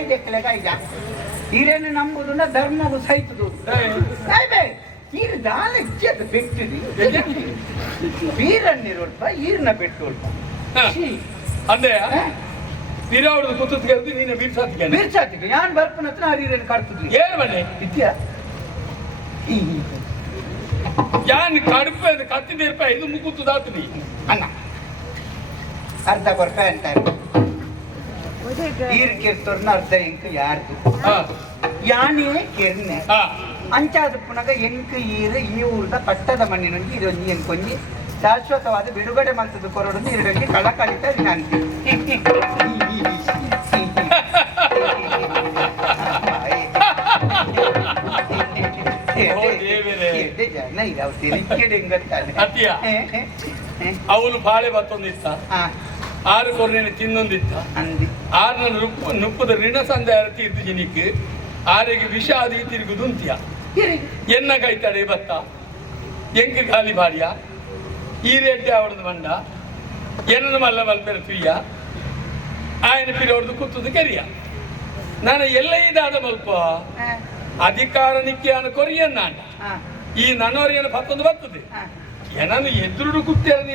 ತಿಂದದ್ದು ಕೈ දෙಕ್ಕಲೆ ಕೈ ಜಾ ಈರೇನು ನಂಬುದುಂಡ ಧರ್ಮವು ಸಹಿತದು ಅಯ್ಬೇ ಈರು ದಾಲ ಇಚ್ಚದ ಬೆಟ್ಟಿದಿ. ಬೀರನ್ನಿರೋಲ್ಪ ಈರ್ನ ಬೆಟ್ಟು ಅಂದೆ ನೀರಾವರದ ಕುತ್ತದ ಗೆಲ್ದು ನೀನು ಬೀರ್ಸಾತಿಗೆ ಬೀರ್ಸಾತಿಗೆ ಯಾನ್ ಬರ್ಪನ ಹತ್ರ ಹರೀರೇನು ಕಾಡ್ತಿದ್ವಿ ಏನ್ ಬನ್ನಿ ಇದ್ಯಾ? ಯಾನ್ ಕಡುಪು ಕತ್ತಿದ ರೂಪಾಯಿ ಇದು ಮುಗುತ್ತು ದಾತನಿ. ಅಣ್ಣ ಅರ್ಧ ಬರ್ಪ ಅಂತಾರೆ ಈರ್ ಕೆರ್ತೋರ್ನ ಅರ್ಧ ಎಂಕ್ ಯಾರ್ದು? ಹಾ. ಯಾನೇ ಕೆರ್ನೆ. ಹಾ. ಅಂಚಾದ ಪುನಗ ಎಂಕ್ ಈರ ಈ ಊರ್ದ ಪಟ್ಟದ ಮಣ್ಣಿನಲ್ಲಿ ಇದೊಂದು ಎಂಕೊಂಜಿ ಶಾಶ್ವತವಾದ ಬಿಡುಗಡೆ ಮಂತದ ಕೊರಡು ನೀರಿಗೆ ಕಳಕಳಿತ ವಿನಂತಿ. ಜನ ಇದಾವ ತಿರುಗಿಡೆ ಹೆಂಗಂತಾನೆ ಅತ್ಯ. ಅವನು ಬಾಳೆ ಬತ್ತೊಂದಿತ್ತ. ಹಾ. ಆರು ಕೊರ್ನೇನೆ ತಿನ್ನೊಂದಿತ್ತ. ಅಂದಿ. ಆರ್ನ ನುಪ್ಪು ನುಪ್ಪದ ಋಣ ಸಂದೆ ತೀರ್ದು ಜಿನಿಕ್ ಆರೆಗೆ ವಿಷ ಆದಿ ತಿರುಗುದು ಅಂತ್ಯ ತಿರುಗಿ ಎನ್ನ ಕೈತಾಡೆ ಬತ್ತ ಎಂಕ ಗಾಲಿ ಭಾರ್ಯ? ಈ ರೇಟೆ ಅವರದು ಮಂಡ. ಎನ್ನ ಮಲ್ಲ ಮಲ್ಪೆರ ತುಯ್ಯ. ಆಯನ ಪಿರಿ ಅವ್ರದ್ದು ಕುತ್ತದು ಕರಿಯ. ನಾನು ಎಲ್ಲ ಇದಾದ ಮಲ್ಪ ಅಧಿಕಾರ ನಿಕ್ಕಿಯನ ಕೊರಿಯನ್ನಾಂಡ ಹಾ. ಈ ನನ್ನವರಿಯನ ಪತ್ತೊಂದು ಬರ್ತದೆ. ಹಾ. ಏನನ್ನು ಎದುರು ಕುತ್ತುದು ನೀ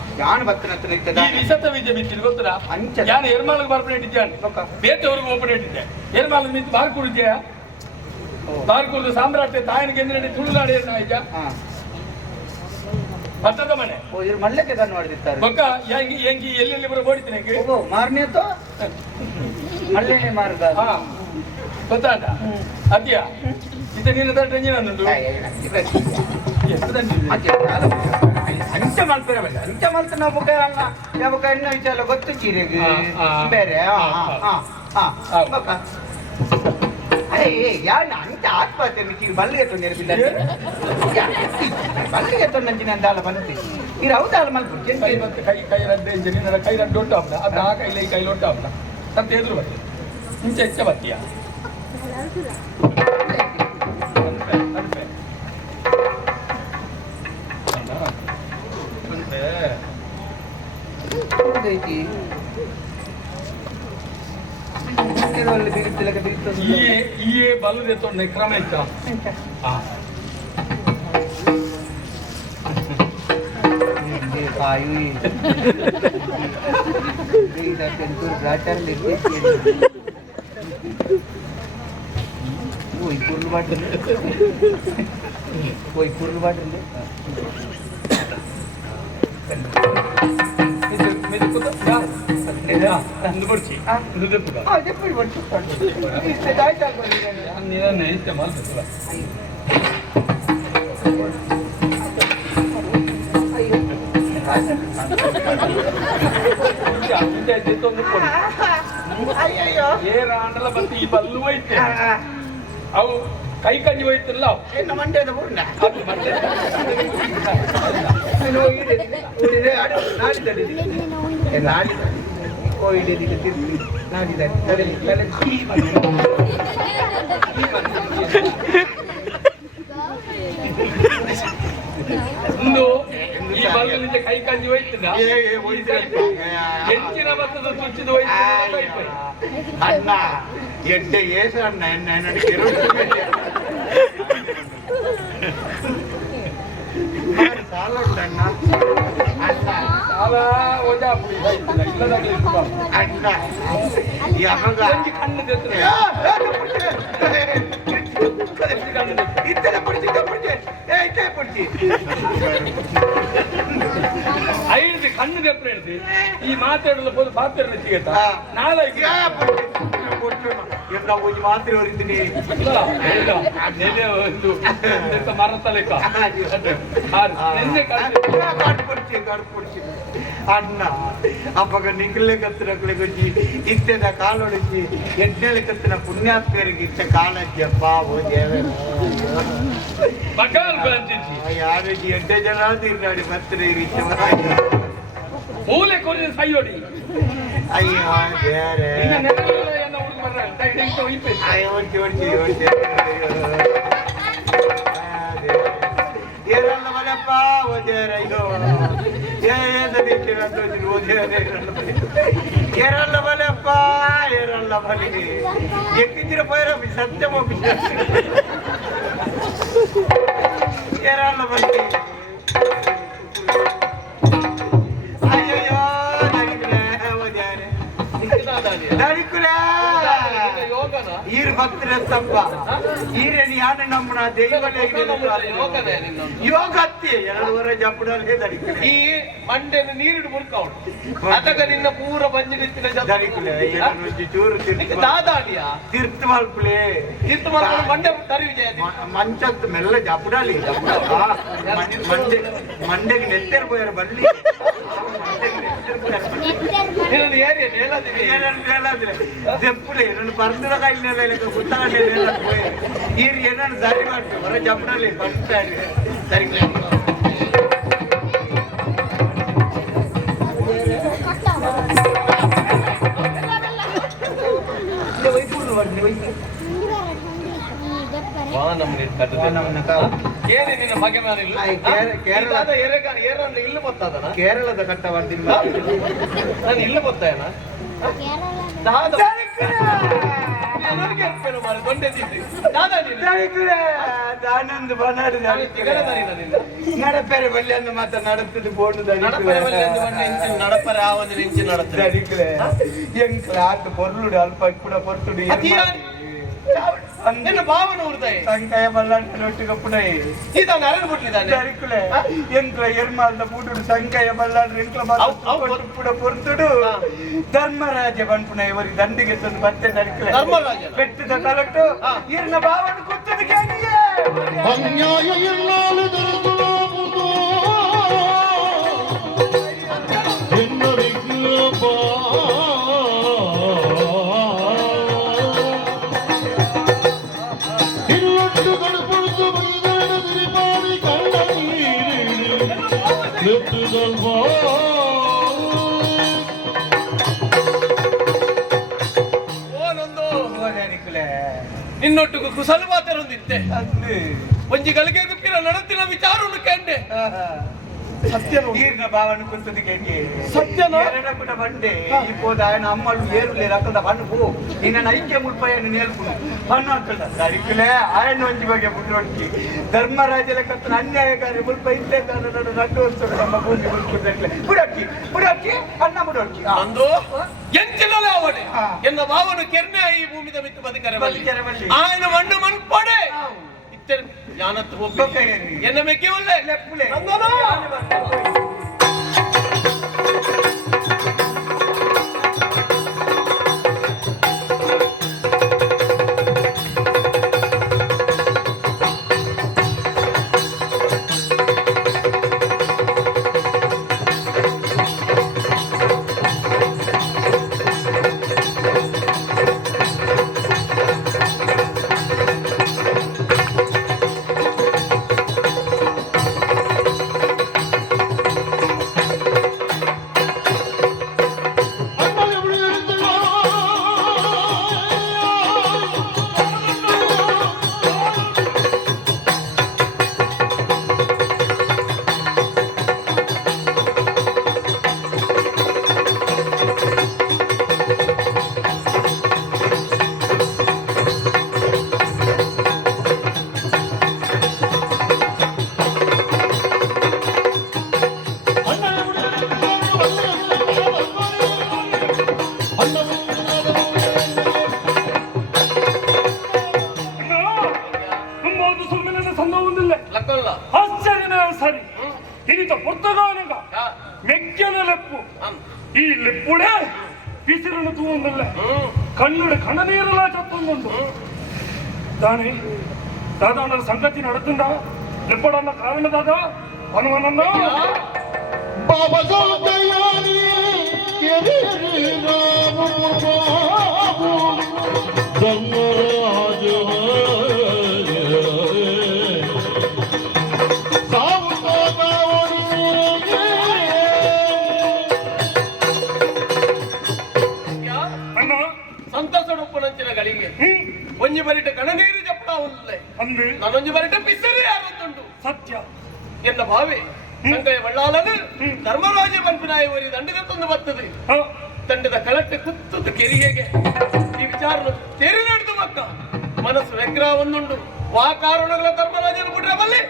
ಯಾನ್ ಬತ್ತನ ಹತ್ರ ಈ ಇರ್ತದ ವಿಸತ ವಿದ್ಯೆ ಬಿತ್ತಿರಿ ಗೊತ್ತದ ಅಂಚ. ಯಾನ್ ಎರ್ಮಾಳಿಗೆ ಬರ್ಪಣೆ ಇಟ್ಟಿದ್ದಾನೆ ಬೊಕ್ಕ ಬೇತವ್ರಿಗೆ ಓಪನ್ ಇಟ್ಟಿದ್ದೆ ಎರ್ಮಾಳ ನಿಂತು ಬಾರ್ ಕುಡಿದ್ಯಾ ಬಾರ್ ಕುಡಿದು ಸಾಮ್ರಾಜ್ಯ ತಾಯನ ಗೆಂದಿನ ತುಳುನಾಡಿ ಆಯ್ತಾ ಹಾ ಭತ್ತದ ಮನೆ ಓ ಇವ್ರು ಮಲ್ಲಕ್ಕೆ ಕಣ್ಣು ಹೊಡೆದಿರ್ತಾರೆ ಬೊಕ್ಕ ಹೆಂಗಿ ಹೆಂಗಿ ಎಲ್ಲೆಲ್ಲಿ ಬರೋ ಓಡಿತೀನಿ ಹೆಂಗೆ ಓ ಮಾರನೇ ತೋ ಮಾರದ ಮಾರ್ಗ ಹಾ ಗೊತ್ತಾದ ಅದ್ಯ ನೀನು ನಿನ್ನ ತರ ಟೆಂಜಿನ ಅನ್ನುಂಡು ಎಷ್ಟು ತಂದಿದೆ ಅಂಚ ಮಲ್ಪೆರವಲ್ಲ ಅಂಚ ಮಲ್ತ ನಾವು ಬುಕ್ಕ ಅಲ್ಲ ಯಾವಾಗ ಇನ್ನ ವಿಚಾರ ಗೊತ್ತು ಹಾ. ಬೇರೆ. ಯಾನ್ ಅಂಚ ಆತ್ಮಹತ್ಯೆ ಮಿಚ್ಚಿ ಬಲ್ಲಿಗೆ ತೊಂದರೆ ಬಿದ್ದ ಬಲ್ಲಿಗೆ ತೊಂದಂಚಿನ ಅಂದಾಲ ಬಂತು ಇರು ಹೌದಾಲ ಮಲ್ಪು ಕೈ ಕೈ ಇಂಜಿ ನಿನ್ನ ಕೈ ರಡ್ಡು ಒಟ್ಟು ಹಬ್ಬ ಅದ ಆ ಕೈಲ ಈ ಕೈಲಿ ಒಟ್ಟು ಹಬ್ಬ ಸತ್ತ ಎದುರು ಇಂಚೆ ಹೆಚ್ಚ ಐತಿ ಒಳ್ಳೆ ಬೀರುತ್ತಿಲ್ಲ ಬೀರುತ್ತದೆ ಈ ಈ ಬಲ್ಲದೆ ತೊಂಡೆ ಕ್ರಮ ಇತ್ತ ಹಾ ಕಾಯು ಇದಕ್ಕೆಂತೂ ಬ್ಲಾಟರ್ ಓಯ್ ಕುರ್ಲು ಬಾಟಲ್ ಓಯ್ ಕುರ್ಲು ಬಾಟಲ್ ಅಯ್ಯಯ್ಯೋ ಏರ ಅಂಡಲ ಬಂತು ಈ ಬಲ್ಲು ಹೋಯ್ತೆ ಅವು ಕೈ ಕಂಜಿ ಹೋಯ್ತಿಲ್ಲ. ಏನು ಮಂಡ್ಯದ. ಅದು ನಾಡಿದಲ್ಲಿ ನಾಡಿದ ಓ ಹಿಡಿದಿದೆ ತಿರ್ಗಿ ನಾಡಿದ್ದಾರೆ ತಲೆ ತಲೆ ಈ ಬಂದು. ಈ ಬಂದು. ಒಂದು ಈ ಬಲ್ಲಿನಿಂದ ಕೈ ಕಂಜಿ ಹೋಯ್ತಿಲ್ಲ. ಹೆಚ್ಚಿನ ಭತ್ತದ ತುಚ್ಚಿದ ಹೋಯ್ತು ಅಣ್ಣ ಎಡ್ಡೆ ಏಸು ಅಣ್ಣ ಎನ್ನ ಎನ್ನಡಿ இத்தனை பிடிச்சி பிடிச்சி. பிடிச்சி. ಐದು ಕಣ್ಣು ತೆತ್ತರೆ ಹಿಡ್ದು ಈ ಮಾತಾಡಲು ಬೋದು ಪಾತ್ರ ಸಿಗತ್ತಾ. ನಾಳೆ ಯಾ ಪುಡ್ಚಿ ಪುಡ್ಚಿ ಎಂತ ಒಂಜಿ ಮಾತ್ರ ಹೊರಿತೀನಿ. ಇಲ್ಲ, ಇಲ್ಲ. ನೆನೆ ಒಂದು ಎಂತ ಮರತಲೆಕ. ನಿನ್ನೆ ಕಟ್ಕೊಡ್చి ಕಟ್ಕೊಡ್చి ಅಣ್ಣ ಅಪ್ಪಗ ನಿಖಲೆ ಕತ್ತಿನಕ್ಲೆ ಗೊಜ್ಜಿ ಇತ್ತೆದ ಕಾಲೊಡಿಸಿ ಎಡ್ನೆಲೆ ಕತ್ತಿನ ಪುಣ್ಯಾತ್ಮರಿಗೆ ಇಚ್ಚ ಕಾಲಜ್ಜಪ್ಪ ಓ ದೇವರ ಬಕಾಲ್ ಬಂದಿಜ್ಜಿ ಯಾರಿಗೆ ಎಡ್ಡೆ ಜನ ತಿರ್ಗಾಡಿ ಬರ್ತಾರೆ ಈ ರೀತಿ ಮೂಲೆ ಕೊರಿದ ಸೈಯೊಡಿ ಅಯ್ಯೋ ದೇವರೇ ನಿನ್ನ ನೆನಪೆಲ್ಲ ಏನ ಹುಡುಗ ಮರ ಕೈ ಹಿಡಿದು ಒಯ್ಪೇಸಿ. ಅಯ್ಯೋ ಹೊಡ್ತಿ ಹೊಡ್ತಿ ಹೊಡ್ತಿ ಏರಲ್ಲ ಮಲಪ್ಪ ಓ ದೇವರ ఏరళ్ళ బలి అప్పా ఏరళ్ళ బలి ఎక్కించిన పోయిన మీ సత్యం ఏరళ్ళ బలి దళికులే ఈరు భక్తులే తప్ప. ఈరు ಯಾನೆ ನಮ್ಮನ ದೈವಗಳಿಗೆ ಯೋಗತ್ತೆ ಎರಡೂವರೆ ಜಪ್ಪಡಲ್ಲಿ ದಡಿಕುಲೆ ಈ ಮಂಡೆನ ನೀರಿಡು ಮುರ್ಕೌಡು ಅದಕ್ಕೆ ನಿನ್ನ ಪೂರ ಬಂಜಿ ನಿತ್ತಿನ ದಡಿಕುಲೆ ಚೂರು ತಿರ್ತು ದಾದಾಡಿಯ ತಿರ್ತು ಮಲ್ಪುಲೆ ತಿರ್ತು ಮಲ್ಪುಲೆ ಮಂಡೆ ತರಿ ವಿಜಯ ಮಂಚತ್ ಮೆಲ್ಲ ಜಪ್ಪಡಲಿ ಮಂಡೆ ಮಂಡೆಗೆ ನೆತ್ತೆರ್ ಪೋಯರ್ ಬಲ್ಲಿ. ಏರಿಯ ನೆಲದಿಲ್ಲ ಜಪ್ಪುಲೆ ನನ್ನ ಬರ್ತಿದ ಕೈಲಿ ನೆಲ ಗೊತ್ತಾಗಲಿಲ್ಲ ಏರಿಯ ಏನನ್ನು ಸರಿ ಮಾಡ್ತೀವಿ. ಹೊರ ಜಪ್ಪಡಲಿ ಬರ್ತಾರೆ ಸರಿ ಕೇರಳದ ಇಲ್ಲ. ಬತ್ತದನ ಕೇರಳದ ಕಟ್ಟ ಬರ್ತೀನಿ ನಾನು ಇಲ್ಲ ಬತ್ತಾಯನ ಆನಂದ್ ಬನಾಡು ತಿಗಡದರಿನ ನಿನ್ನ ನಡಪೇರೆ ಬಲ್ಲಿ ಅಂದು ಮಾತ ನಡುತ್ತದೆ ಬೋರ್ಡು ನಡಪರೆ ಬಲ್ಲಿ ಅಂದು ಬಂಡೆ ಇಂಚಿನ ನಡಪರೆ ಆವಂದಿನ ಇಂಚಿನ ನಡತದೆ ದಡಿಕಲೆ ಎಂಕ್ಲ ಆತ ಪೊರ್ಲುಡು ಅಲ್ಪ ಕೂಡ ಪೊರ್ತುಡು ಅತಿಯಾಗಿ ನಿನ್ನ ಭಾವನ ಉರ್ದಾಯ ಸಂಕಾಯ ಬಲ್ಲಾಂಟ ಒಟ್ಟಿಗೆ ಪುಡೈ ಇದಾನೆ ಅರಳು ಬಿಟ್ಲಿದ್ದಾನೆ ದಡಿಕಲೆ ಎಂಕ್ಲ ಎರ್ಮಾಲ್ದ ಬೂಟುಡು ಸಂಕಾಯ ಬಲ್ಲಾಂಡ್ರೆ ಎಂಕ್ಲ ಅವ್- ಅವ್ ಕೊಟ್ಟು ಪುಡ ಪೊರ್ತುಡು ಹಾ. ಧರ್ಮರಾಜ ಬಂಪುನ ಇವರಿಗೆ ದಂಡಿಗೆ ತಂದು ಮತ್ತೆ ದಡಿಕಲೆ ಧರ್ಮರಾಜ ಬೆಟ್ಟದ ಕಲಟ್ಟು ಹಾ. ಇರ್ನ ಭಾವನ ಕುತ್ತದ ಕೇಳಿಯೇ ನಿನ್ನೊಟ್ಟಿಗೆ ಕುಸಲು ಅಂದು ಒಂಜಿ ಗಳಿಗೆ ಗುಪ್ಪಿನ ನಡತಿನ ವಿಚಾರವನ್ನು ಕಂಡೆ సత్యను తీరిన భావన కుంతుంది కేంటి సత్యను ఎరడకుండా పండే ఇప్పుడు ఆయన అమ్మలు ఏరు లేరు అక్కడ పన్ను పో నిన్న ఐక్యం ఉడిపోయాను నేర్పుకున్నాను పన్ను అంటుందా సరికులే ఆయన నుంచి బాగా పుట్టినోడికి ధర్మరాజుల కథను అన్యాయకారి ఉడిపై ఇంతే కాదు నడ్డు వస్తుంది అమ్మ పూజ ఉడిపోయినట్లే బుడక్కి బుడక్కి అన్న బుడక్కి ಅಂದು ಎಂಚಿಲಲ್ಲ ಅವಡೆ ಎನ್ನ ಭಾವನು ಕೆರ್ನೆ ಈ ಭೂಮಿದ ಮಿತ್ತು ಬದುಕರಬಲ್ಲಿ ಆಯನ ಮಣ್ಣು ಮಣ್ಣು ಪಡೆ ಇತ್ತೆ ಯಾನತ್ತು ಒಬ್ಬ ಎನ್ನ ಮೆಕ್ಕೆ ಒಳ್ಳೆ ಲೆಪ್ಪುಲೆ ಅಂದನೋ കണ്ണീർ കണനീറുള്ള ചത്തുന്നുണ്ട് ഇതാണ് ദാദാ സംഘത്തിന് അടുത്തുണ്ടോ എപ്പോഴാണ് കാണണ്ട ദാദാ ഹനുമാനന്ദ ജന്മരാജു ಒಂಜಿ ಬರಿಟ ಜಪ್ಪಡ ಉಂದೆ ಅಂದು. ನಾನೊಂಜಿ ಬರಿಟ ಪಿಸರಿ ಯಾರೊಂದುಂಡು ಸತ್ಯ. ಎನ್ನ ಭಾವೆ? ಸಂಗಯ ಬಳ್ಳಾಲನು ಧರ್ಮರಾಜ ಬಂಪಿನಾಯಿ ಒರಿ ದಂಡದ ತಂದು ಬರ್ತದೆ ಹ, ದಂಡದ ಕಳಟ್ಟೆ ಕುತ್ತದ ಕೆರಿಗೆಗೆ. ಈ ವಿಚಾರ ತೆರಿ ನಡೆದು ಮಕ್ಕ. ಮನಸ್ಸು ವ್ಯಗ್ರಹ ಒಂದುಂಡು ವಾ ಕಾರಣಗಳ ಧರ್ಮರಾಜನ ಬಿಟ್ರೆ ಬಲ್ಲಿ.